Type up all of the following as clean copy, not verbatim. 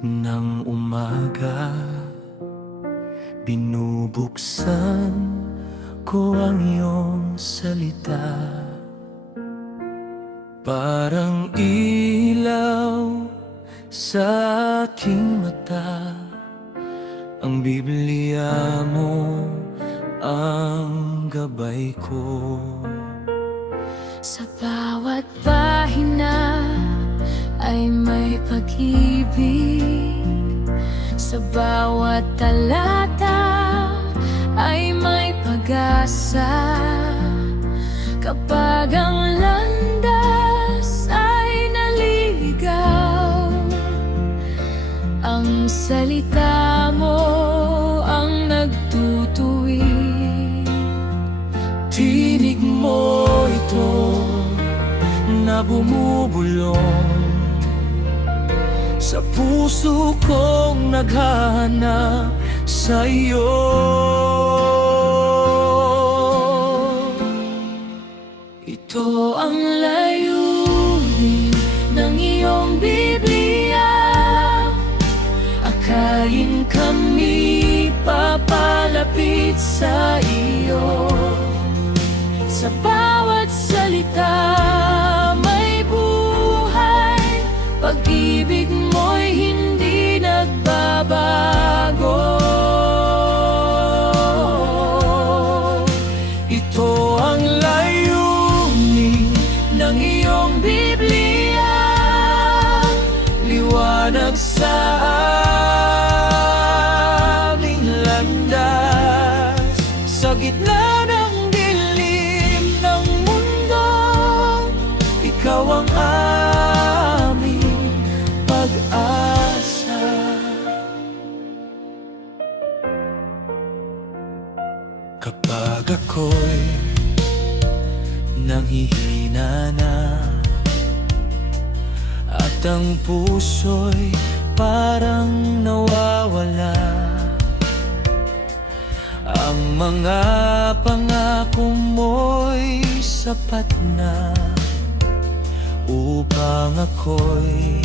ng umaga, binubuksan ko ang iyong salita. Parang ilaw sa aking mata, ang Biblia mo ang gabay ko. Sa bawat pahina ay may pag-ibig, sa bawat talata ay may pag-asa. Kapag ang landas ay naliligaw, ang salita mo ang nagtutuwid. Tinig mo ito na bumubulong sa puso kong naghahanap sa iyo. Ito ang layunin ng iyong Biblia, akayin kami papalapit sa iyo. Sa bawat salita may buhay, pag-ibig mo'y hindi nagbabago. Ito ang layunin ng iyong Biblia, liwanag sa aming landas, sa gitna ng dilim ng mundo, ikaw ang aming pag-asa. Kapag ako'y nanghihina na at ang puso'y parang nawawala, ang mga pangako mo'y sapat na upang ako'y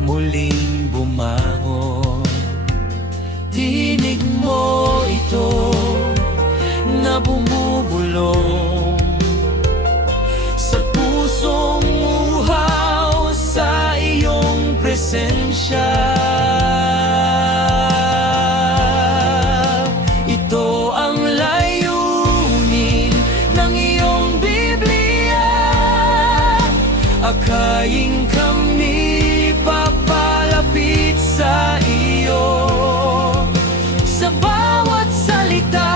muling bumangon. Tinig mo ito na bumubulong sa pusong uhaw sa iyong presensya. Ito ang layunin ng iyong Biblia, akayin kami papalapit sa iyo. Sa bawat salita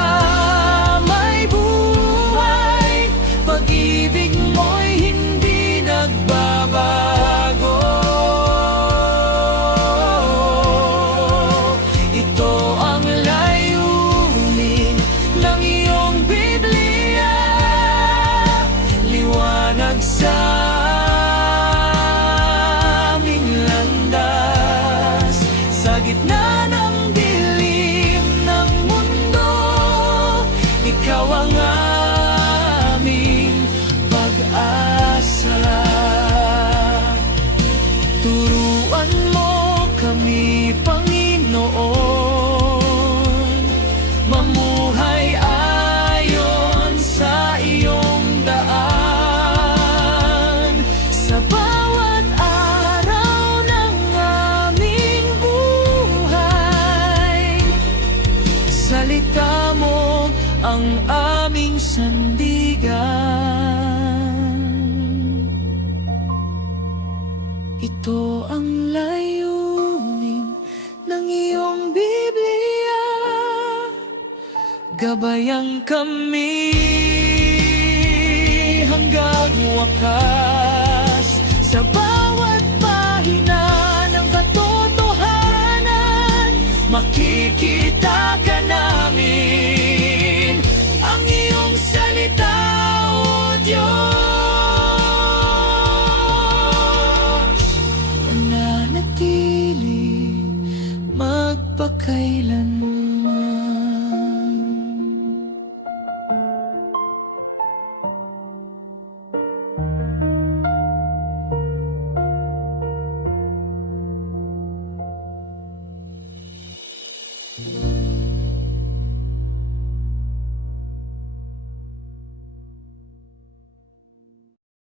may buhay, pag-ibig mo'y hindi nagbabago. Ito ang layunin ng iyong Biblia, liwanag sa aming landas, sa gitna ng ikaw ang aming pag-asa. Turuan mo kami, Panginoon, mamuhay ayon sa iyong daan. Sa bawat araw ng aming buhay, salita mo ang aming sandigan. Ito ang layunin ng iyong Biblia, gabayan kami hanggang wakas. Sa bawat pahina ng katotohanan, makikita